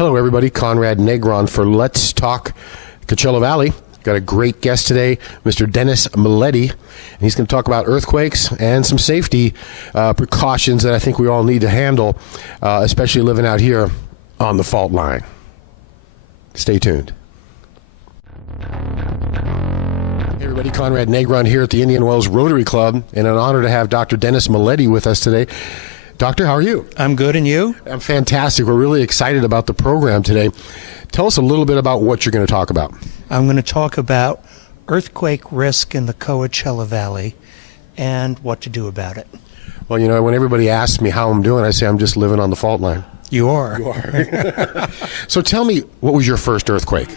Hello, everybody. Conrad Negron for Let's Talk Coachella Valley. Got a great guest today, Mr. Dennis Milletti, and he's going to talk about earthquakes and some safety precautions that I think we all need to handle, especially living out here on the fault line. Stay tuned. Hey everybody, Conrad Negron here at the Indian Wells Rotary Club, and an honor to have Dr. Dennis Milletti with us today. Doctor, how are you? I'm good, and you? I'm fantastic. We're really excited about the program today. Tell us a little bit about what you're going to talk about. I'm going to talk about earthquake risk in the Coachella Valley and what to do about it. Well, you know, when everybody asks me how I'm doing, I say I'm just living on the fault line. You are. You are. So tell me, what was your first earthquake?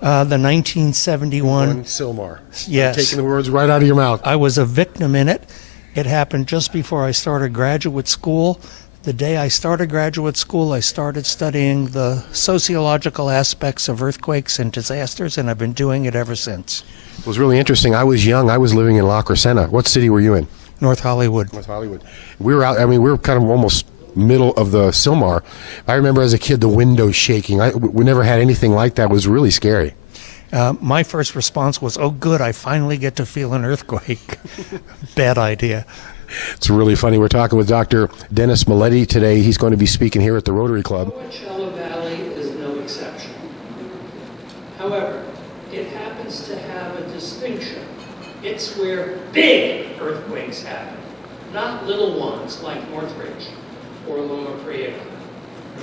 The 1971. Sylmar. Yes. I'm taking the words right out of your mouth. I was a victim in it. It happened just before I started graduate school. The day I started graduate school, I started studying the sociological aspects of earthquakes and disasters, and I've been doing it ever since. It was really interesting. I was young. I was living in La Crescenta. What city were you in? North Hollywood. North Hollywood. We were out, we were kind of almost middle of the Sylmar. I remember as a kid the windows shaking. We never had anything like that. It was really scary. My first response was, oh, good, I finally get to feel an earthquake. Bad idea. It's really funny. We're talking with Dr. Dennis Milletti today. He's going to be speaking here at the Rotary Club. Coachella Valley is no exception. However, it happens to have a distinction. It's where big earthquakes happen, not little ones like Northridge or Loma Prieta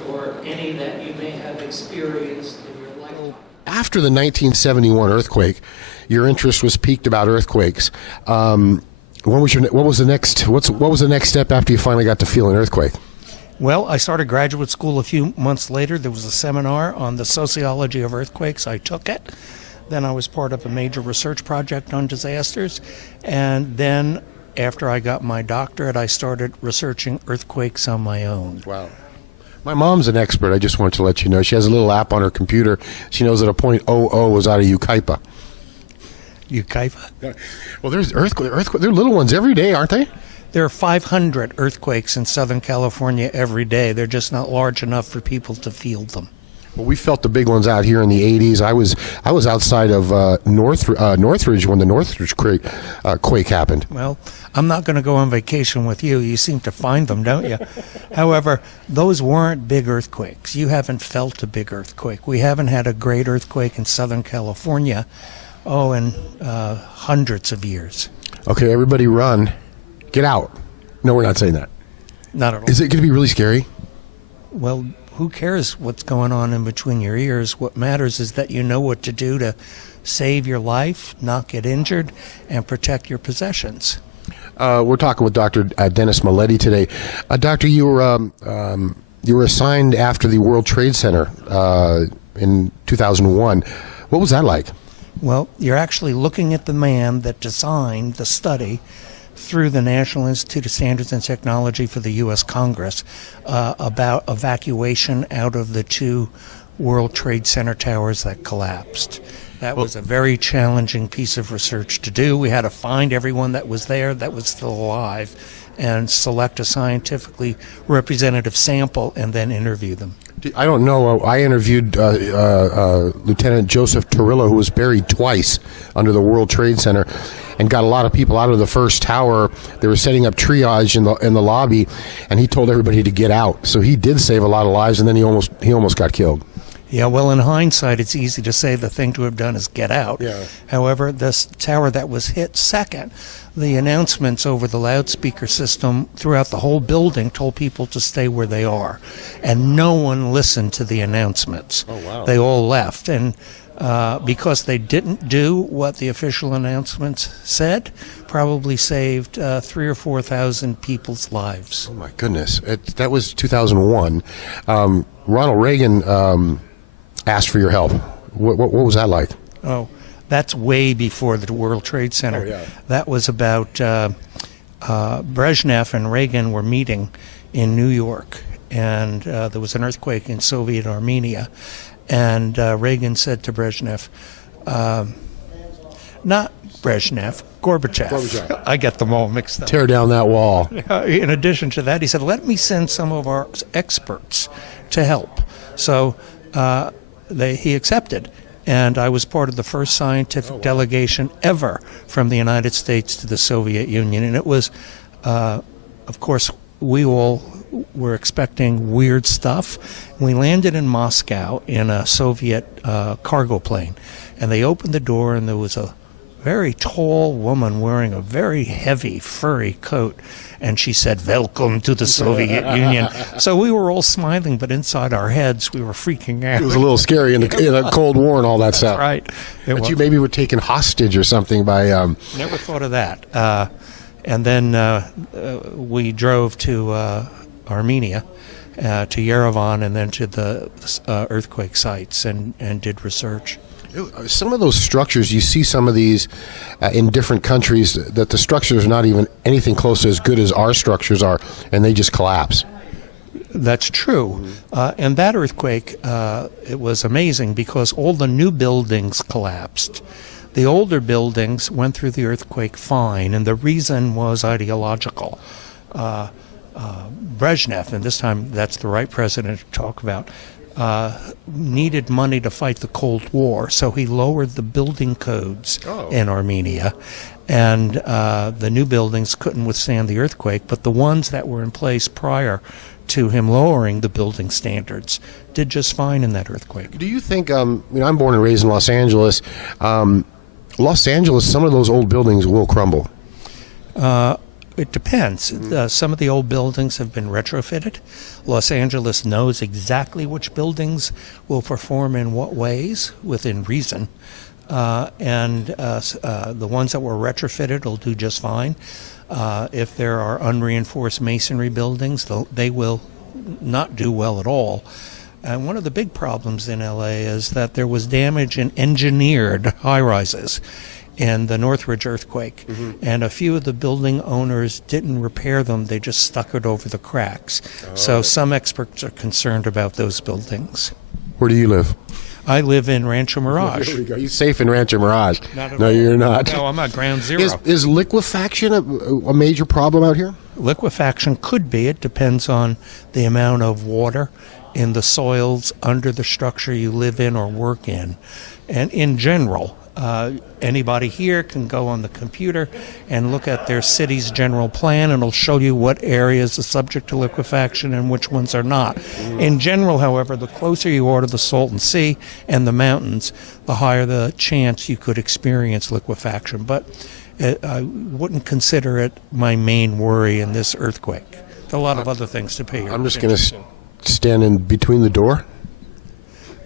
or any that you may have experienced in your lifetime. After the 1971 earthquake, your interest was piqued about earthquakes. What was the next step after you finally got to feel an earthquake? Well, I started graduate school a few months later. There was a seminar on the sociology of earthquakes. I took it. Then I was part of a major research project on disasters. And then after I got my doctorate, I started researching earthquakes on my own. Wow. My mom's an expert. I just wanted to let you know. She has a little app on her computer. She knows that a .00 was out of Yucaipa. Yucaipa? Well, there's earthquake. There are little ones every day, aren't they? There are 500 earthquakes in Southern California every day. They're just not large enough for people to feel them. Well, we felt the big ones out here in the 80s. I was outside of Northridge when the Northridge quake happened. Well, I'm not going to go on vacation with you. You seem to find them, don't you? However, those weren't big earthquakes. You haven't felt a big earthquake. We haven't had a great earthquake in Southern California, in hundreds of years. Okay, everybody run. Get out. No, we're not saying that. Not at all. Is it going to be really scary? Well, who cares what's going on in between your ears? What matters is that you know what to do to save your life, not get injured, and protect your possessions. We're talking with Dr. Dennis Milletti today. Doctor, you were assigned after the World Trade Center in 2001. What was that like? Well, you're actually looking at the man that designed the study through the National Institute of Standards and Technology for the U.S. Congress about evacuation out of the two World Trade Center towers that collapsed. That was a very challenging piece of research to do. We had to find everyone that was there that was still alive and select a scientifically representative sample and then interview them. I don't know. I interviewed Lieutenant Joseph Torillo, who was buried twice under the World Trade Center, and got a lot of people out of the first tower. They were setting up triage in the lobby, and he told everybody to get out. So he did save a lot of lives, and then he almost got killed. Yeah, well, in hindsight, it's easy to say the thing to have done is get out. Yeah. However, this tower that was hit second, the announcements over the loudspeaker system throughout the whole building told people to stay where they are. And no one listened to the announcements. Oh, wow. They all left. And because they didn't do what the official announcements said, probably saved 3,000 or 4,000 people's lives. Oh, my goodness. That was 2001. Ronald Reagan asked for your help. What was that like? Oh, that's way before the World Trade Center. Oh, yeah. That was about Brezhnev and Reagan were meeting in New York, and there was an earthquake in Soviet Armenia, and Reagan said to Brezhnev, not Brezhnev, Gorbachev. I get them all mixed up. Tear down that wall. In addition to that, he said, let me send some of our experts to help. So he accepted. And I was part of the first scientific delegation ever from the United States to the Soviet Union. And it was, of course, we all were expecting weird stuff. We landed in Moscow in a Soviet cargo plane. And they opened the door, and there was a very tall woman wearing a very heavy, furry coat. And she said, "Welcome to the Soviet Union." So we were all smiling, but inside our heads, we were freaking out. It was a little scary in the Cold War and all that stuff. Right. But you maybe were taken hostage or something by... Never thought of that. And then we drove to Armenia, to Yerevan, and then to the earthquake sites and did research. Some of those structures, you see some of these in different countries, that the structures are not even anything close to as good as our structures are, and they just collapse. That's true. And that earthquake, it was amazing because all the new buildings collapsed. The older buildings went through the earthquake fine, and the reason was ideological. Brezhnev, and this time that's the right president to talk about, needed money to fight the Cold War, so he lowered the building codes in Armenia, and the new buildings couldn't withstand the earthquake, but the ones that were in place prior to him lowering the building standards did just fine in that earthquake. Do you think, I'm born and raised in Los Angeles, some of those old buildings will crumble? It depends. Some of the old buildings have been retrofitted. Los Angeles knows exactly which buildings will perform in what ways within reason. And the ones that were retrofitted will do just fine. If there are unreinforced masonry buildings, they will not do well at all. And one of the big problems in LA is that there was damage in engineered high-rises in the Northridge earthquake, and a few of the building owners didn't repair them. They just stuck it over the cracks. So some experts are concerned about those buildings. Where do you live? I live in Rancho Mirage. There we go. You're safe in Rancho Mirage. Not at No, all. you're not. No, I'm at ground zero. Is liquefaction a major problem out here? Liquefaction could be. It depends on the amount of water in the soils under the structure you live in or work in. And in general, anybody here can go on the computer and look at their city's general plan, and it'll show you what areas are subject to liquefaction and which ones are not. In general, however, the closer you are to the Salton Sea and the mountains, the higher the chance you could experience liquefaction. But I wouldn't consider it my main worry in this earthquake. There's a lot of other things to pay your I'm just attention going to stand in between the door?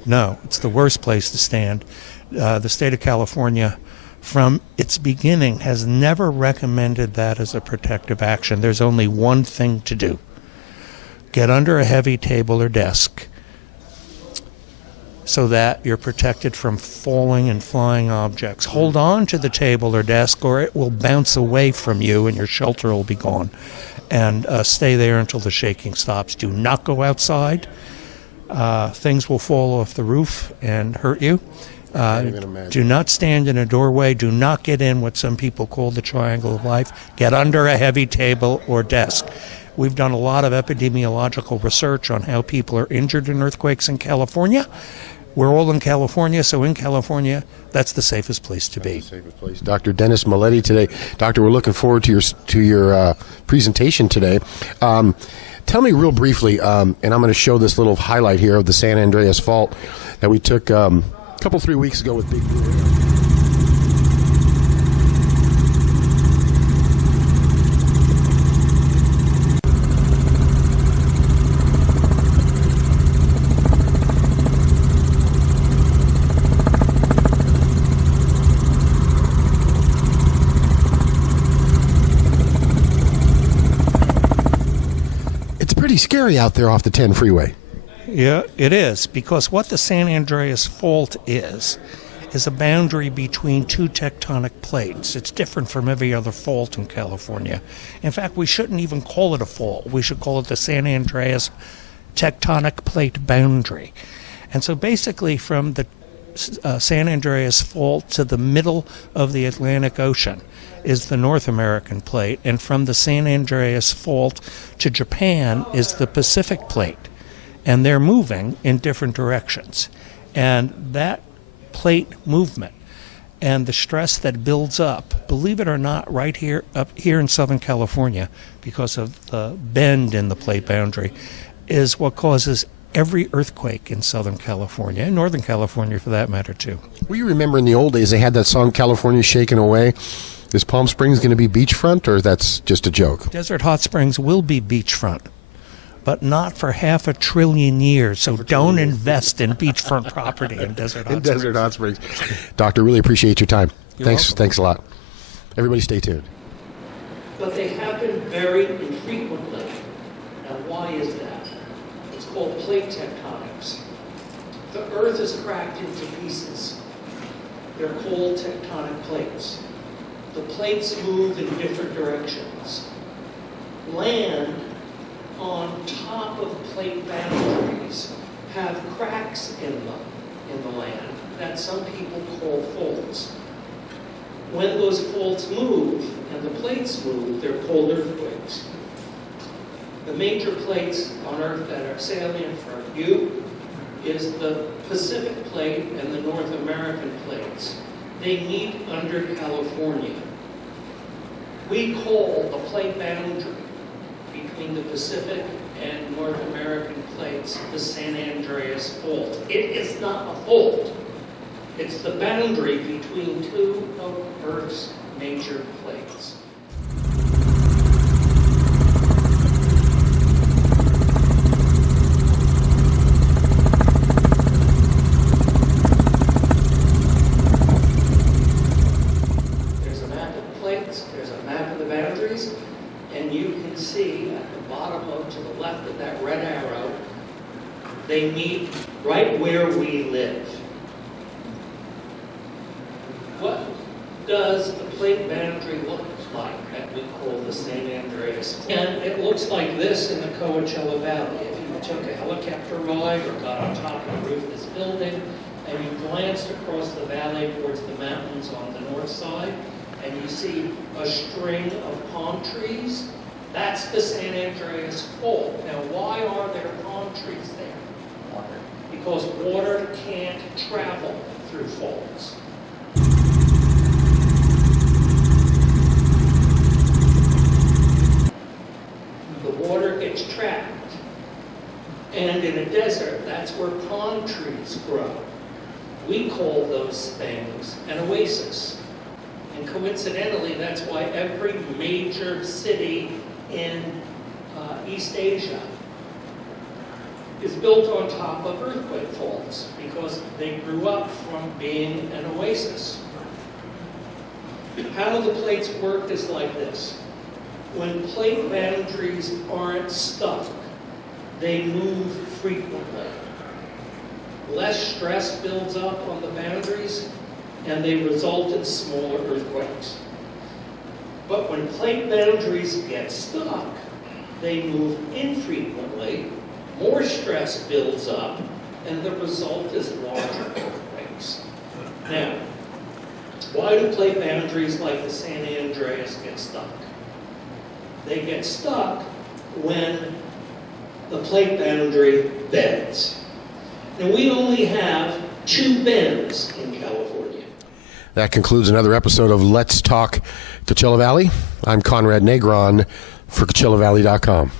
No, it's the worst place to stand. The state of California, from its beginning, has never recommended that as a protective action. There's only one thing to do. Get under a heavy table or desk so that you're protected from falling and flying objects. Hold on to the table or desk, or it will bounce away from you and your shelter will be gone. And stay there until the shaking stops. Do not go outside. Things will fall off the roof and hurt you. Do not stand in a doorway. Do not get in what some people call the triangle of life. Get under a heavy table or desk. We've done a lot of epidemiological research on how people are injured in earthquakes in California. We're all in California, so in California, that's the safest place to be. Safest place. Dr. Dennis Milletti today. Doctor, we're looking forward to your presentation today. Tell me real briefly, and I'm going to show this little highlight here of the San Andreas Fault that we took a couple, 3 weeks ago with Big Blue. It's pretty scary out there off the 10 freeway. Yeah, it is, because what the San Andreas Fault is a boundary between two tectonic plates. It's different from every other fault in California. In fact, we shouldn't even call it a fault. We should call it the San Andreas Tectonic Plate Boundary. And so basically from the San Andreas Fault to the middle of the Atlantic Ocean is the North American Plate, and from the San Andreas Fault to Japan is the Pacific Plate. and they're moving in different directions. And that plate movement and the stress that builds up, believe it or not, right here, up here in Southern California, because of the bend in the plate boundary, is what causes every earthquake in Southern California, and Northern California for that matter too. We remember in the old days they had that song "California Shaken Away." Is Palm Springs going to be beachfront, or that's just a joke? Desert Hot Springs will be beachfront, but not for 500 billion years. So don't invest in beachfront property in Desert Hot Springs. Desert Hot Springs. Doctor, really appreciate your time. You're welcome. Thanks a lot. Everybody stay tuned. But they happen very infrequently. Now, why is that? It's called plate tectonics. The Earth is cracked into pieces. They're called tectonic plates. The plates move in different directions. Land on top of plate boundaries have cracks in them, in the land, that some people call faults. When those faults move and the plates move, they're called earthquakes. The major plates on Earth that are salient for you is the Pacific Plate and the North American plates. They meet under California. We call the plate boundary between the Pacific and North American plates the San Andreas Fault. It is not a fault. It's the boundary between two of Earth's major plates. There's a map of the plates, there's a map of the boundaries, and you can see at the bottom to the left of that red arrow, they meet right where we live. What does the plate boundary look like that we call the San Andreas? And it looks like this in the Coachella Valley. If you took a helicopter ride or got on top of the roof of this building and you glanced across the valley towards the mountains on the north side and you see a string of palm trees, that's the San Andreas Fault. Now, why are there palm trees there? Because water can't travel through faults. The water gets trapped. And in a desert, that's where palm trees grow. We call those things an oasis. And coincidentally, that's why every major city in East Asia is built on top of earthquake faults because they grew up from being an oasis. How the plates work is like this. When plate boundaries aren't stuck, they move frequently. Less stress builds up on the boundaries, and they result in smaller earthquakes. But when plate boundaries get stuck, they move infrequently, more stress builds up, and the result is larger earthquakes. Now, why do plate boundaries like the San Andreas get stuck? They get stuck when the plate boundary bends. Now, we only have 2 bends in California. That concludes another episode of Let's Talk Coachella Valley. I'm Conrad Negron for CoachellaValley.com.